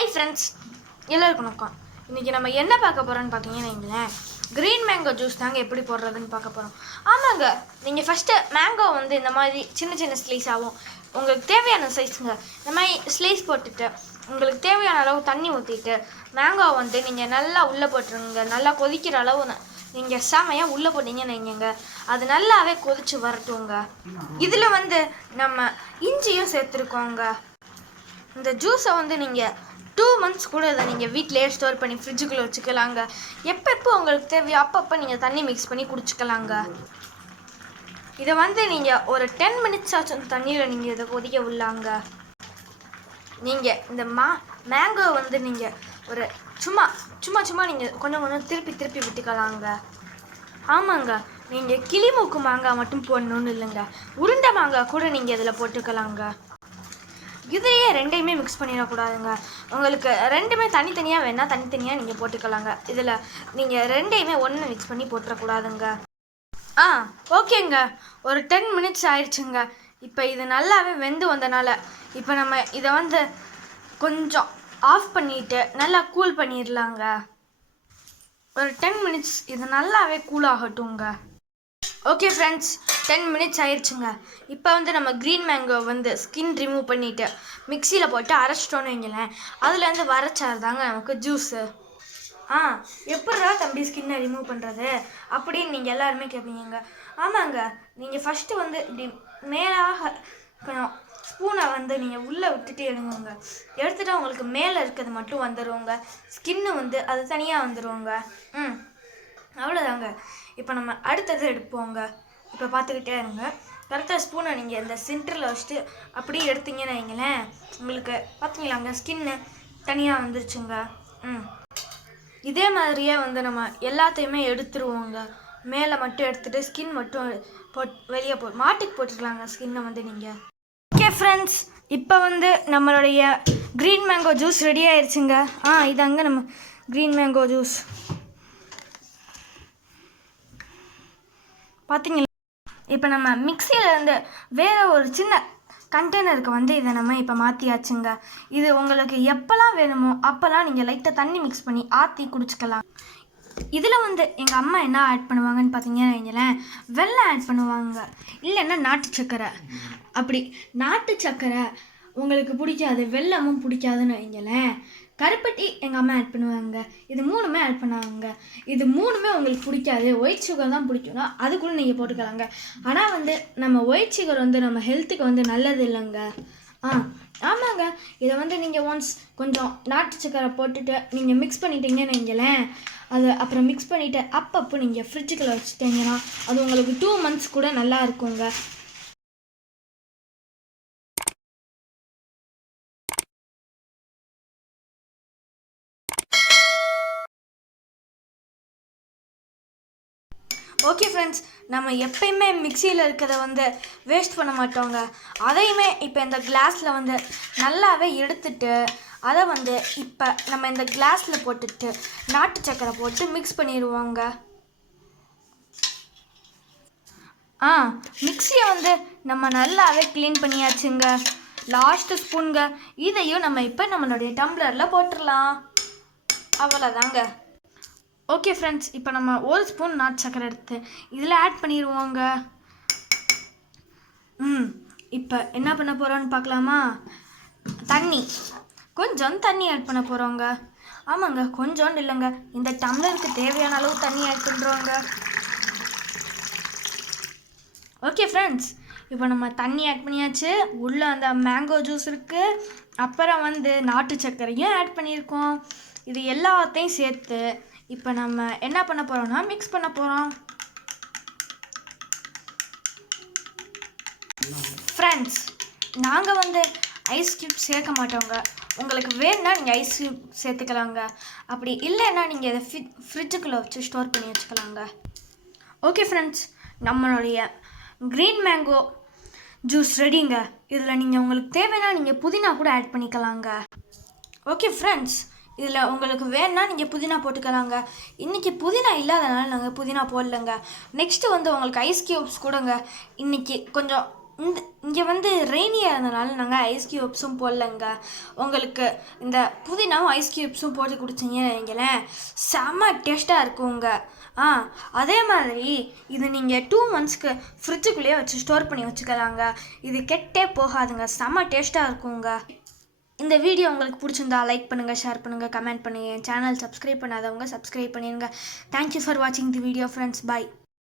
Hi friends, எல்லோருக்கும் வணக்கம். இன்றைக்கி நம்ம என்ன பார்க்க போகிறோன்னு பார்த்தீங்கன்னா வைங்களேன், க்ரீன் மேங்கோ ஜூஸ் தாங்க எப்படி போடுறதுன்னு பார்க்க போகிறோம். ஆமாங்க, நீங்கள் ஃபஸ்ட்டு மேங்கோ வந்து இந்த மாதிரி சின்ன சின்ன ஸ்லைஸ் ஆகும். உங்களுக்கு தேவையான சைஸுங்க இந்த மாதிரி ஸ்லைஸ் போட்டுட்டு உங்களுக்கு தேவையான அளவு தண்ணி ஊற்றிட்டு மேங்கோ வந்து நீங்கள் நல்லா உள்ளே போட்டுருங்க. நல்லா கொதிக்கிற அளவு நீங்கள் செமையாக உள்ளே போட்டிங்கன்னு வைங்க, அது நல்லாவே கொதித்து வரட்டுங்க. இதில் வந்து நம்ம இஞ்சியும் சேர்த்துருக்கோங்க. இந்த ஜூஸை வந்து நீங்கள் 2 months கூட இதை நீங்கள் வீட்டிலேயே ஸ்டோர் பண்ணி ஃப்ரிட்ஜுக்குள்ளே வச்சுக்கலாங்க. எப்போ உங்களுக்கு தேவையோ அப்பப்போ நீங்கள் தண்ணி மிக்ஸ் பண்ணி குடிச்சிக்கலாங்க. இதை வந்து நீங்கள் ஒரு 10 minutes ஆச்சும் தண்ணியில் நீங்கள் இதை கொதிக்க விடலாங்க. நீங்கள் இந்த மேங்கோ வந்து நீங்கள் ஒரு சும்மா நீங்கள் கொஞ்சம் திருப்பி விட்டுக்கலாங்க. ஆமாங்க, நீங்கள் கிளிமூக்கு மாங்காய் மட்டும் போடணுன்னு இல்லைங்க, உருண்டை மாங்காய் கூட நீங்கள் இதில் போட்டுக்கலாங்க. இதையே ரெண்டையுமே மிக்ஸ் பண்ணிடக்கூடாதுங்க. உங்களுக்கு ரெண்டுமே தனித்தனியாக வேணால் தனித்தனியாக நீங்கள் போட்டுக்கலாங்க. இதில் நீங்கள் ரெண்டையுமே ஒன்று மிக்ஸ் பண்ணி போட்டுறக்கூடாதுங்க. ஓகேங்க, ஒரு 10 minutes ஆயிடுச்சுங்க. இப்போ இது நல்லாவே வெந்து வந்தனால இப்போ நம்ம இதை வந்து கொஞ்சம் ஆஃப் பண்ணிவிட்டு நல்லா கூல் பண்ணிடலாங்க. ஒரு 10 minutes இது நல்லாவே கூல் ஆகட்டுங்க. ஓகே ஃப்ரெண்ட்ஸ், 10 minutes ஆயிடுச்சுங்க. இப்போ வந்து நம்ம க்ரீன் மேங்கோ வந்து ஸ்கின் ரிமூவ் பண்ணிவிட்டு மிக்சியில் போட்டு அரைச்சிட்டோன்னு வைங்களேன், அதுலேருந்து வரச்சார் தாங்க நமக்கு ஜூஸு. எப்படிடா தம்பி ஸ்கின்னை ரிமூவ் பண்ணுறது அப்படின்னு நீங்கள் எல்லாருமே கேட்பீங்க. ஆமாங்க, நீங்கள் ஃபஸ்ட்டு வந்து இப்படி மேலாக கொஞ்சம் ஸ்பூனை வந்து நீங்கள் உள்ளே விட்டுட்டு எடுங்க. எடுத்துகிட்டு உங்களுக்கு மேலே இருக்கிறது மட்டும் வந்துடுவோங்க. ஸ்கின்னு வந்து அது தனியாக வந்துடுவோங்க. அவ்வளோதாங்க. இப்போ நம்ம அடுத்தது எடுப்போங்க. இப்போ பார்த்துக்கிட்டே இருங்க. கரெக்டாக ஸ்பூனை நீங்கள் இந்த சென்டரில் வச்சுட்டு அப்படியே எடுத்தீங்கன்னு வைங்களேன், உங்களுக்கு பார்த்தீங்களாங்க ஸ்கின்னு தனியாக வந்துருச்சுங்க. இதே மாதிரியே வந்து நம்ம எல்லாத்தையுமே எடுத்துருவோங்க. மேலே மட்டும் எடுத்துகிட்டு ஸ்கின் மட்டும் வெளியே மாட்டுக்கு போட்டுக்கலாங்க ஸ்கின்னை வந்து நீங்கள். ஓகே ஃப்ரெண்ட்ஸ், இப்போ வந்து நம்மளுடைய க்ரீன் மேங்கோ ஜூஸ் ரெடி ஆயிடுச்சுங்க. இதாங்க நம்ம க்ரீன் மேங்கோ ஜூஸ். பார்த்தீங்களா, இப்போ நம்ம மிக்சியில் இருந்து வேறு ஒரு சின்ன கண்டெய்னருக்கு வந்து இதை நம்ம இப்போ மாற்றியாச்சுங்க. இது உங்களுக்கு எப்போல்லாம் வேணுமோ அப்போல்லாம் நீங்கள் லைட்டாக தண்ணி மிக்ஸ் பண்ணி ஆற்றி குடிச்சிக்கலாம். இதில் வந்து எங்கள் அம்மா என்ன ஆட் பண்ணுவாங்கன்னு பார்த்தீங்கன்னா வைங்களேன், வெல்லம் ஆட் பண்ணுவாங்க, இல்லைன்னா நாட்டு சக்கரை. அப்படி நாட்டு சக்கரை உங்களுக்கு பிடிக்காது, வெல்லமும் பிடிக்காதுன்னு வைங்களேன், கருப்பட்டி எங்கள் அம்மா ஆட் பண்ணுவாங்க. இது மூணுமே ஆட் பண்ணுவாங்க. இது மூணுமே உங்களுக்கு பிடிக்காது, ஒயிட் சுகர் தான் பிடிக்கும்னா அதுக்குள்ளே நீங்கள் போட்டுக்கலாங்க. ஆனால் வந்து நம்ம ஒயிட் சுகர் வந்து நம்ம ஹெல்த்துக்கு வந்து நல்லது இல்லைங்க. ஆமாங்க, இதை வந்து நீங்கள் ஒன்ஸ் கொஞ்சம் நாட்டு சக்கரை போட்டுட்டு நீங்கள் மிக்ஸ் பண்ணிட்டீங்கன்னு வைங்களேன், அது அப்புறம் மிக்ஸ் பண்ணிவிட்டு அப்பப்போ நீங்கள் ஃப்ரிட்ஜுக்குள்ளே வச்சுட்டிங்கன்னா அது உங்களுக்கு 2 months கூட நல்லா இருக்குங்க. ஓகே ஃப்ரெண்ட்ஸ், நம்ம எப்பயுமே மிக்சியில் இருக்கிறத வந்து வேஸ்ட் பண்ண மாட்டோங்க. அதையுமே இப்போ இந்த கிளாஸில் வந்து நல்லாவே எடுத்துட்டு அதை வந்து இப்போ நம்ம இந்த கிளாஸில் போட்டுட்டு நாட்டு சக்கரை போட்டு மிக்ஸ் பண்ணிடுவோங்க. மிக்சியை வந்து நம்ம நல்லாவே க்ளீன் பண்ணியாச்சுங்க. லாஸ்ட்டு ஸ்பூனுங்க. இதையும் நம்ம இப்போ நம்மளுடைய டம்ளரில் போட்டுடலாம். அவ்வளோதாங்க. ஓகே ஃப்ரெண்ட்ஸ், இப்போ நம்ம 1 ஸ்பூன் நாட்டு சக்கரை எடுத்து இதில் ஆட் பண்ணிடுவோங்க. இப்போ என்ன பண்ண போகிறோன்னு பார்க்கலாமா? கொஞ்சம் தண்ணி ஆட் பண்ண போகிறோங்க. ஆமாங்க, கொஞ்சோண்டு இல்லைங்க, இந்த டம்ளருக்கு தேவையான அளவு தண்ணி ஆட் பண்ணுறோங்க. ஓகே ஃப்ரெண்ட்ஸ், இப்போ நம்ம தண்ணி ஆட் பண்ணியாச்சு, உள்ளே அந்த மேங்கோ ஜூஸ் இருக்குது, அப்புறம் வந்து நாட்டு சக்கரையும் ஆட் பண்ணியிருக்கோம். இது எல்லாத்தையும் சேர்த்து இப்போ நம்ம என்ன பண்ண போகிறோம்னா மிக்ஸ் பண்ண போகிறோம். ஃப்ரெண்ட்ஸ், நாங்கள் வந்து ஐஸ் க்யூப் சேர்க்க மாட்டோங்க. உங்களுக்கு வேணுன்னா நீங்கள் ஐஸ் க்யூப் சேர்த்துக்கலாங்க. அப்படி இல்லைன்னா நீங்கள் இதை ஃப்ரிட்ஜுக்குள்ளே வச்சு ஸ்டோர் பண்ணி வச்சுக்கலாங்க. ஓகே ஃப்ரெண்ட்ஸ், நம்மளுடைய க்ரீன் மேங்கோ ஜூஸ் ரெடிங்க. இதில் நீங்கள் உங்களுக்கு தேவைன்னா நீங்கள் புதினா கூட ஆட் பண்ணிக்கலாங்க. ஓகே ஃப்ரெண்ட்ஸ், இதில் உங்களுக்கு வேணுன்னா நீங்கள் புதினா போட்டுக்கலாங்க. இன்றைக்கி புதினா இல்லாதனால நாங்கள் புதினா போடலைங்க. நெக்ஸ்ட்டு வந்து உங்களுக்கு ஐஸ் க்யூப்ஸ் கூடங்க இன்றைக்கி கொஞ்சம் இங்கே வந்து ரெய்னியாக இருந்தனால நாங்கள் ஐஸ் க்யூப்ஸும் போடலங்க. உங்களுக்கு இந்த புதினாவும் ஐஸ் க்யூப்ஸும் போட்டு குடிச்சிங்கன்னு வைங்களேன், செம்ம டேஸ்ட்டாக இருக்குங்க. அதே மாதிரி இது நீங்கள் 2 monthsக்கு ஃப்ரிட்ஜுக்குள்ளேயே வச்சு ஸ்டோர் பண்ணி வச்சுக்கலாங்க. இது கெட்டே போகாதுங்க, செம்ம டேஸ்ட்டாக இருக்குங்க. இந்த வீடியோ உங்களுக்கு பிடிச்சிருந்தா லைக் பண்ணுங்கள், ஷேர் பண்ணுங்கள், கமெண்ட் பண்ணுங்கள். என் சேனல் சப்ஸ்கிரைப் பண்ணாதவங்க சப்ஸ்கிரைப் பண்ணிடுங்க. தேங்க்யூ ஃபார் வாட்சிங் தி வீடியோ ஃப்ரெண்ட்ஸ். பாய்.